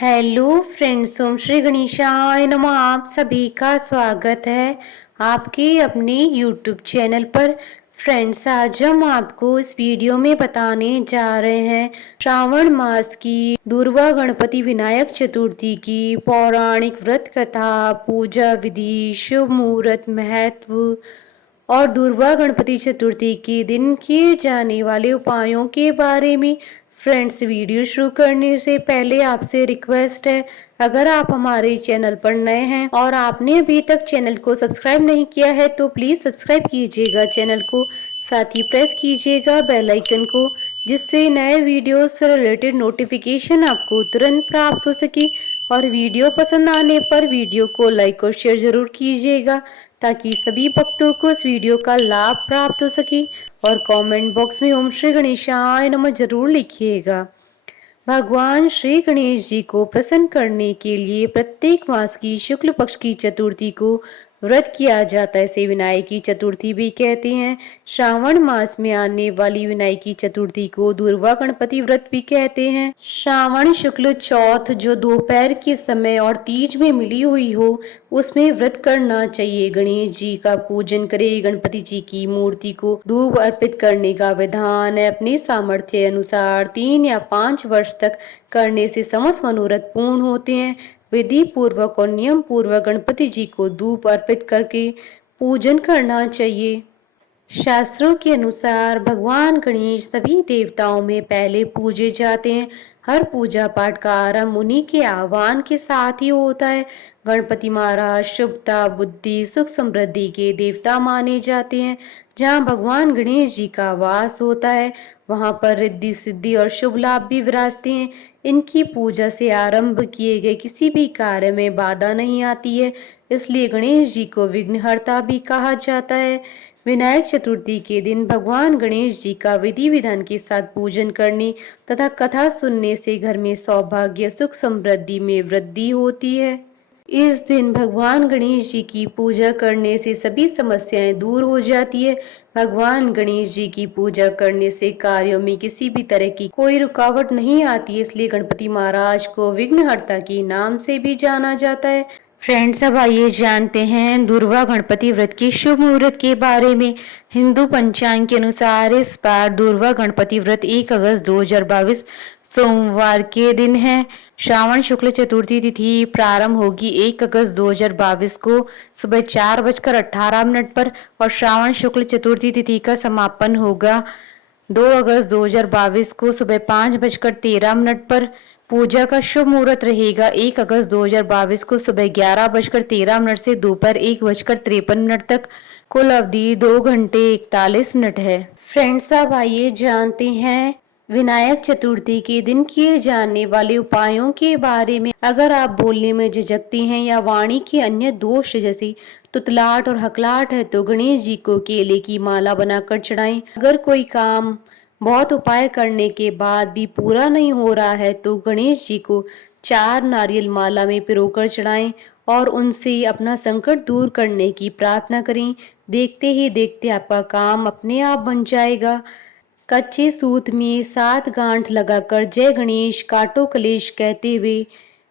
Hello friends, ओम श्री गणेशाय नमः। आप सभी का स्वागत है आपके अपने यूट्यूब चैनल पर। फ्रेंड्स, आज हम आपको इस वीडियो में बताने जा रहे हैं श्रावण मास की दुर्वा गणपति विनायक चतुर्थी की पौराणिक व्रत कथा, पूजा विधि, शुभ मुहूर्त, महत्व और दुर्वा गणपति चतुर्थी के दिन किए जाने वाले उपायों के बारे में। फ्रेंड्स, वीडियो शुरू करने से पहले आपसे रिक्वेस्ट है, अगर आप हमारे चैनल पर नए हैं और आपने अभी तक चैनल को सब्सक्राइब नहीं किया है तो प्लीज़ सब्सक्राइब कीजिएगा चैनल को, साथ ही प्रेस कीजिएगा बेल आइकन को, जिससे नए वीडियो से रिलेटेड नोटिफिकेशन आपको तुरंत प्राप्त हो सके। और वीडियो पसंद आने पर वीडियो को लाइक और शेयर जरूर कीजिएगा ताकि सभी भक्तों को इस वीडियो का लाभ प्राप्त हो सके। और कमेंट बॉक्स में ओम श्री गणेशाय नमः जरूर लिखिएगा। भगवान श्री गणेश जी को प्रसन्न करने के लिए प्रत्येक मास की शुक्ल पक्ष की चतुर्थी को व्रत किया जाता है। इसे विनायकी चतुर्थी भी कहते हैं। श्रावण मास में आने वाली विनायकी चतुर्थी को दुर्वा गणपति व्रत भी कहते हैं। श्रावण शुक्ल चौथ जो दोपहर के समय और तीज में मिली हुई हो, उसमें व्रत करना चाहिए। गणेश जी का पूजन करें। गणपति जी की मूर्ति को धूप अर्पित करने का विधान है। अपने सामर्थ्य अनुसार 3 या 5 वर्ष तक करने से समस्त मनोरथ पूर्ण होते हैं। विधि पूर्वक और नियम पूर्वक गणपति जी को धूप अर्पित करके पूजन करना चाहिए। शास्त्रों के अनुसार भगवान गणेश सभी देवताओं में पहले पूजे जाते हैं। हर पूजा पाठ का आरंभ उन्हीं के आह्वान के साथ ही होता है। गणपति महाराज शुभता, बुद्धि, सुख, समृद्धि के देवता माने जाते हैं। जहाँ भगवान गणेश जी का वास होता है वहाँ पर रिद्धि सिद्धि और शुभ लाभ भी विराजते हैं। इनकी पूजा से आरंभ किए गए किसी भी कार्य में बाधा नहीं आती है, इसलिए गणेश जी को विघ्नहर्ता भी कहा जाता है। विनायक चतुर्थी के दिन भगवान गणेश जी का विधि विधान के साथ पूजन करने तथा कथा सुनने से घर में सौभाग्य, सुख, समृद्धि में वृद्धि होती है। इस दिन भगवान गणेश जी की पूजा करने से सभी समस्याएं दूर हो जाती है। भगवान गणेश जी की पूजा करने से कार्यों में किसी भी तरह की कोई रुकावट नहीं आती है, इसलिए गणपति महाराज को विघ्नहर्ता के नाम से भी जाना जाता है। फ्रेंड्स, अब आइए जानते हैं दुर्वा गणपति व्रत के शुभ मुहूर्त के बारे में। हिंदू पंचांग के अनुसार इस बार दुर्वा गणपति व्रत 1 अगस्त 2022 सोमवार के दिन है। श्रावण शुक्ल चतुर्थी तिथि प्रारंभ होगी 1 अगस्त 2022 को सुबह 4:18 पर और श्रावण शुक्ल चतुर्थी तिथि का समापन होगा 2 अगस्त 2022 को सुबह 5:13 पर। पूजा का शुभ मुहूर्त रहेगा 1 अगस्त 2022 को सुबह 11:13 से दोपहर 1:53 तक। कुल अवधि 2 घंटे 41 मिनट है। फ्रेंड्स, अब आइए जानते हैं विनायक चतुर्थी के दिन किए जाने वाले उपायों के बारे में। अगर आप बोलने में झिझकती हैं या वाणी के अन्य दोष जैसे तुतलाहट और हकलाहट है तो गणेश जी को केले की माला बनाकर चढ़ाएं। अगर कोई काम बहुत उपाय करने के बाद भी पूरा नहीं हो रहा है तो गणेश जी को 4 नारियल माला में पिरोकर चढ़ाएं और उनसे अपना संकट दूर करने की प्रार्थना करें। देखते ही देखते आपका काम अपने आप बन जाएगा। कच्चे सूत में 7 गांठ लगाकर जय गणेश काटो कलेश कहते हुए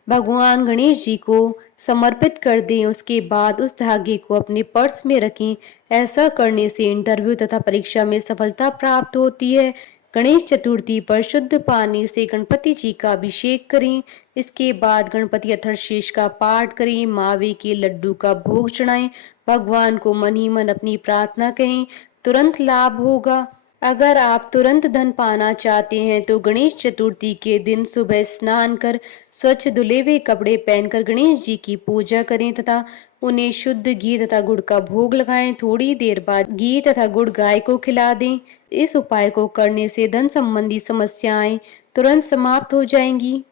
भगवान गणेश जी को समर्पित कर दें। उसके बाद उस धागे को अपने पर्स में रखें। ऐसा करने से इंटरव्यू तथा परीक्षा में सफलता प्राप्त होती है। गणेश चतुर्थी पर शुद्ध पानी से गणपति जी का अभिषेक करें। इसके बाद गणपति अथर्वशीष का पाठ करें। मावे के लड्डू का भोग चढ़ाएं। भगवान को मन ही मन अपनी प्रार्थना कहें, तुरंत लाभ होगा। अगर आप तुरंत धन पाना चाहते हैं तो गणेश चतुर्थी के दिन सुबह स्नान कर स्वच्छ धुले हुए कपड़े पहनकर गणेश जी की पूजा करें तथा उन्हें शुद्ध घी तथा गुड़ का भोग लगाएं। थोड़ी देर बाद घी तथा गुड़ गाय को खिला दें। इस उपाय को करने से धन संबंधी समस्याएं तुरंत समाप्त हो जाएंगी।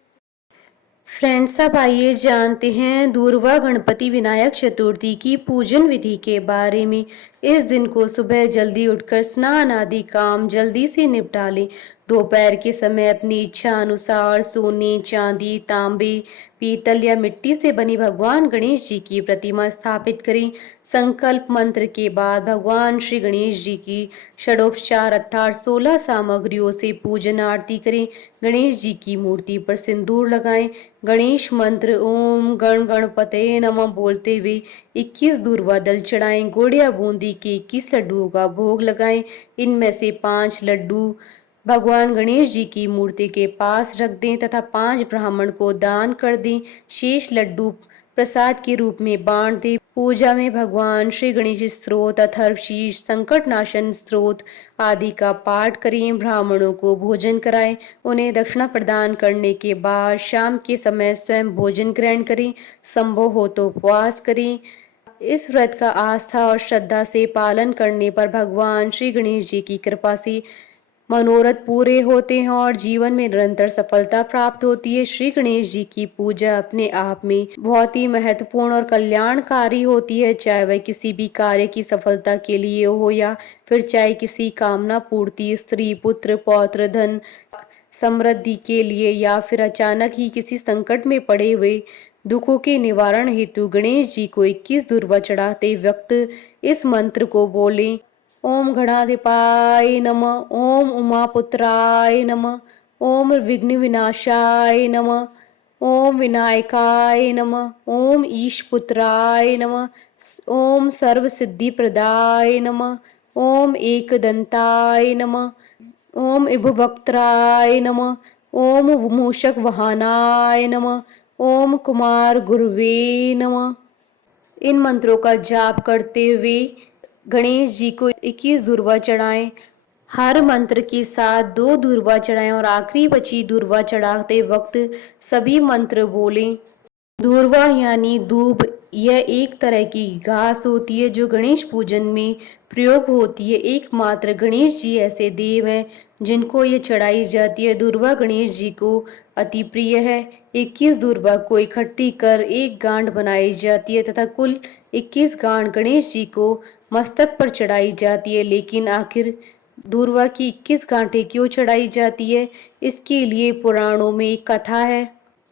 फ्रेंड्स, अब आइए जानते हैं दुर्वा गणपति विनायक चतुर्थी की पूजन विधि के बारे में। इस दिन को सुबह जल्दी उठकर स्नान आदि काम जल्दी से निपटा लें। दोपहर के समय अपनी इच्छा अनुसार सोने, चांदी, तांबे, पीतल या मिट्टी से बनी भगवान गणेश जी की प्रतिमा स्थापित करें। संकल्प मंत्र के बाद भगवान श्री गणेश जी की षडोपचार अर्थात 16 सामग्रियों से पूजन आरती करें। गणेश जी की मूर्ति पर सिंदूर लगाएं। गणेश मंत्र ओम गण गणपते नमः बोलते हुए 21 दूर्वा दल चढ़ाएं। गुड़ या बूंदी के 21 लड्डुओं का भोग लगाएं। इनमें से 5 लड्डू भगवान गणेश जी की मूर्ति के पास रख दें तथा 5 ब्राह्मण को दान कर दें। शेष लड्डू प्रसाद के रूप में बांट दें। पूजा में भगवान श्री गणेश स्तोत्र, अथर्वशीष, संकट नाशन स्तोत्र आदि का पाठ करें। ब्राह्मणों को भोजन कराएं। उन्हें दक्षिणा प्रदान करने के बाद शाम के समय स्वयं भोजन ग्रहण करें। संभव हो तो उपवास करें। इस व्रत का आस्था और श्रद्धा से पालन करने पर भगवान श्री गणेश जी की कृपा से मनोरथ पूरे होते हैं और जीवन में निरंतर सफलता प्राप्त होती है। श्री गणेश जी की पूजा अपने आप में बहुत ही महत्वपूर्ण और कल्याणकारी होती है, चाहे वह किसी भी कार्य की सफलता के लिए हो या फिर चाहे किसी कामना पूर्ति, स्त्री, पुत्र, पौत्र, धन, समृद्धि के लिए या फिर अचानक ही किसी संकट में पड़े हुए दुखों के निवारण हेतु गणेश जी को 21 दूर्वा चढ़ाते वक्त इस मंत्र को बोलें। ओम गणाधिपाय नमः, ओम उमापुत्राय नमः, ओम विघ्न विनाशाय नमः, ओम विनायकाय नमः, ओम ईशपुत्राय नमः, ओम सर्वसिद्धिप्रदाय नमः, ओम एकदंताय नमः, ओम इभुवक्त्राय नमः, ओम मूषक वाहनाय नमः, ओम कुमार गुरुवे नमः। इन मंत्रों का जाप करते हुए गणेश जी को 21 दूर्वा चढ़ाएं। हर मंत्र के साथ 2 दूर्वा चढ़ाएं और आखिरी बची दूर्वा चढ़ाते वक्त सभी मंत्र बोलें। दूर्वा यानी दूब, यह एक तरह की घास होती है जो गणेश पूजन में प्रयोग होती है। एकमात्र गणेश जी ऐसे देव हैं जिनको ये चढ़ाई जाती है। दूर्वा गणेश जी को अति प्रिय है। 21 दूर्वा को इकट्ठी कर एक गांठ बनाई जाती है तथा कुल 21 गांठ गणेश जी को मस्तक पर चढ़ाई जाती है। लेकिन आखिर दूर्वा की 21 गांठें क्यों चढ़ाई जाती है, इसके लिए पुराणों में एक कथा है।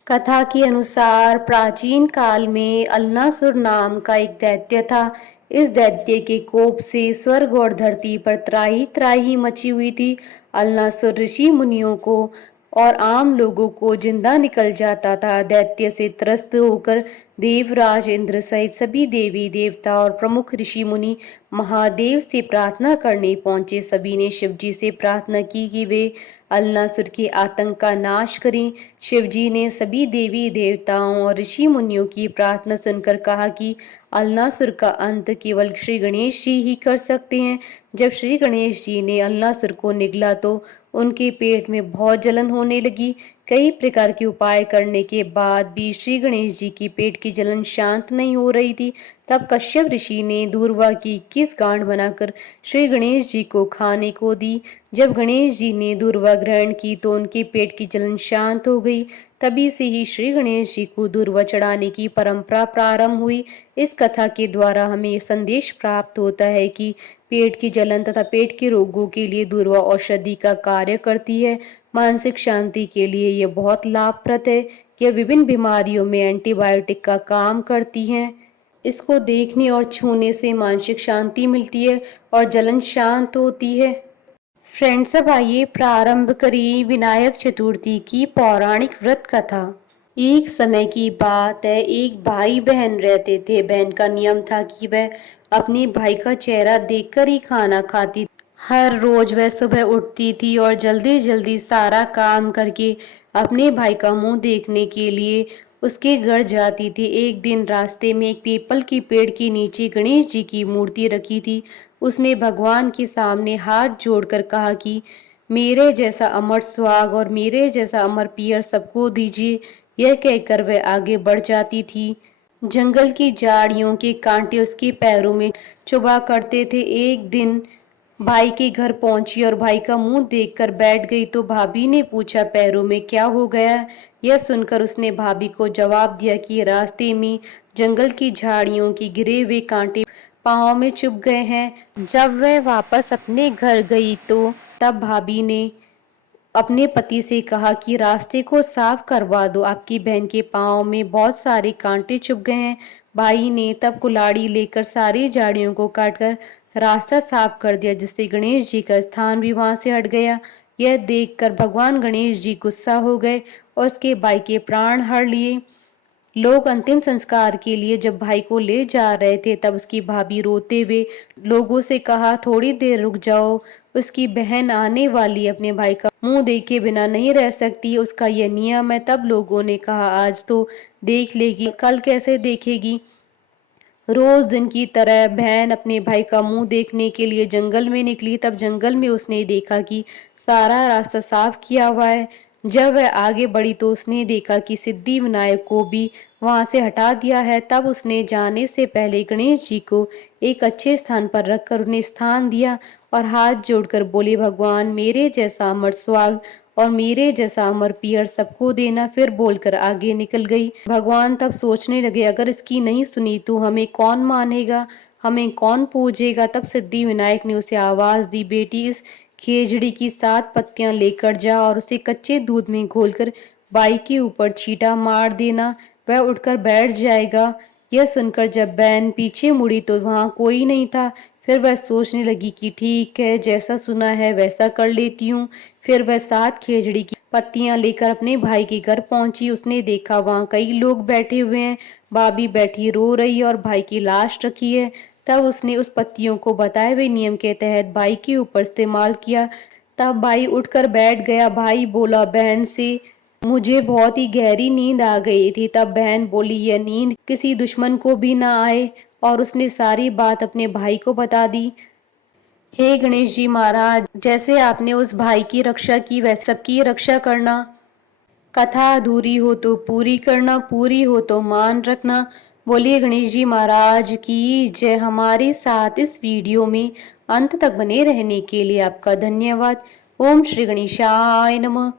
कथा के अनुसार प्राचीन काल में अल्नासुर नाम का एक दैत्य था। इस दैत्य के कोप से स्वर्ग और धरती पर त्राही त्राही मची हुई थी। अल्नासुर ऋषि मुनियों को और आम लोगों को जिंदा निकल जाता था। दैत्य से त्रस्त होकर देवराज इंद्र सहित सभी देवी देवता और प्रमुख ऋषि मुनि महादेव से प्रार्थना करने पहुंचे। सभी ने शिवजी से प्रार्थना की कि वे अल्लासुर के आतंक का नाश करें। शिवजी ने सभी देवी देवताओं और ऋषि मुनियों की प्रार्थना सुनकर कहा कि अल्लासुर का अंत केवल श्री गणेश जी ही कर सकते हैं। जब श्री गणेश जी ने अल्लासुर को निगला तो उनके पेट में बहुत जलन होने लगी। कई प्रकार के उपाय करने के बाद भी श्री गणेश जी की पेट की जलन शांत नहीं हो रही थी। तब कश्यप ऋषि ने दूर्वा की 21 गांठ बनाकर श्री गणेश जी को खाने को दी। जब गणेश जी ने दूर्वा ग्रहण की तो उनके पेट की जलन शांत हो गई। तभी से ही श्री गणेश जी को दूर्वा चढ़ाने की परंपरा प्रारंभ हुई। इस कथा के द्वारा हमें संदेश प्राप्त होता है कि पेट की जलन तथा पेट के रोगों के लिए दूर्वा औषधि का कार्य करती है। मानसिक शांति के लिए यह बहुत लाभप्रद है। यह विभिन्न बीमारियों में एंटीबायोटिक का काम करती है। इसको देखने और छूने से मानसिक शांति मिलती है और जलन शांत होती है। फ्रेंड्स, अब आइए प्रारंभ करें विनायक चतुर्थी की पौराणिक व्रत कथा। एक समय की बात है, एक भाई बहन रहते थे। बहन का नियम था कि वह अपने भाई का चेहरा देखकर ही खाना खाती। हर रोज वह सुबह उठती थी और जल्दी जल्दी सारा काम करके अपने भाई का मुंह देखने के लिए उसके घर जाती थी। एक दिन रास्ते में एक पीपल की पेड़ के नीचे गणेश जी की मूर्ति रखी थी। उसने भगवान के सामने हाथ जोड़कर कहा कि मेरे जैसा अमर सुहाग और मेरे जैसा अमर पियर सबको दीजिए। यह कहकर वह आगे बढ़ जाती थी। जंगल की झाड़ियों के कांटे उसके पैरों में चुभा करते थे। एक दिन भाई के घर पहुंची और भाई का मुंह देखकर बैठ गई तो भाभी ने पूछा, पैरों में क्या हो गया? यह सुनकर उसने भाभी को जवाब दिया कि रास्ते में जंगल की झाड़ियों के गिरे हुए कांटे पाँव में चुभ गए हैं। जब वह वापस अपने घर गई तो तब भाभी ने अपने पति से कहा कि रास्ते को साफ करवा दो, आपकी बहन के पाँव में बहुत सारे कांटे चुभ गए हैं। भाई ने तब कुल्हाड़ी लेकर सारी झाड़ियों को काटकर रास्ता साफ कर दिया, जिससे गणेश जी का स्थान भी वहां से हट गया। यह देखकर भगवान गणेश जी गुस्सा हो गए और उसके भाई के प्राण हर लिए। लोग अंतिम संस्कार के लिए जब भाई को ले जा रहे थे, तब उसकी भाभी रोते हुए लोगों से कहा, थोड़ी देर रुक जाओ, उसकी बहन आने वाली, अपने भाई का मुंह देखे बिना नहीं रह सकती, उसका यह नियम है। तब लोगों ने कहा, आज तो देख लेगी, कल कैसे देखेगी। रोज दिन की तरह बहन अपने भाई का मुंह देखने के लिए जंगल में निकली। तब जंगल में उसने देखा कि सारा रास्ता साफ किया हुआ है। जब वह आगे बढ़ी तो उसने देखा कि सिद्धि विनायक को भी वहां से हटा दिया है। तब उसने जाने से पहले गणेश जी को एक अच्छे स्थान पर रखकर उन्हें स्थान दिया और हाथ जोड़कर बोले, भगवान मेरे जैसा अमर स्वाग और मेरे जैसा अमर पियर सबको देना। फिर बोलकर आगे निकल गई। भगवान तब सोचने लगे, अगर इसकी नहीं सुनी तो हमें कौन मानेगा, हमें कौन पूजेगा। तब सिद्धि विनायक ने उसे आवाज दी, बेटी इस खेजड़ी की 7 पत्तियां लेकर जा और उसे कच्चे दूध में घोलकर बाई के ऊपर छींटा मार देना, वह उठकर बैठ जाएगा। यह सुनकर जब बहन पीछे मुड़ी तो वहां कोई नहीं था। फिर वह सोचने लगी कि ठीक है, जैसा सुना है वैसा कर लेती हूँ। फिर वह 7 खेजड़ी की पत्तियां लेकर अपने भाई के घर पहुंची। उसने देखा वहां कई लोग बैठे हुए हैं, भाभी बैठी रो रही है और भाई की लाश रखी है। तब उसने उस पत्तियों को बताए हुए नियम के तहत भाई के ऊपर इस्तेमाल किया। तब भाई उठकर बैठ गया। भाई बोला बहन से, मुझे बहुत ही गहरी नींद आ गई थी। तब बहन बोली, यह नींद किसी दुश्मन को भी ना आए, और उसने सारी बात अपने भाई को बता दी। हे गणेश जी महाराज, जैसे आपने उस भाई की रक्षा की वैसे सबकी रक्षा करना। कथा अधूरी हो तो पूरी करना, पूरी हो तो मान रखना। बोलिए गणेश जी महाराज की जय। हमारे साथ इस वीडियो में अंत तक बने रहने के लिए आपका धन्यवाद। ओम श्री गणेशाय नमः।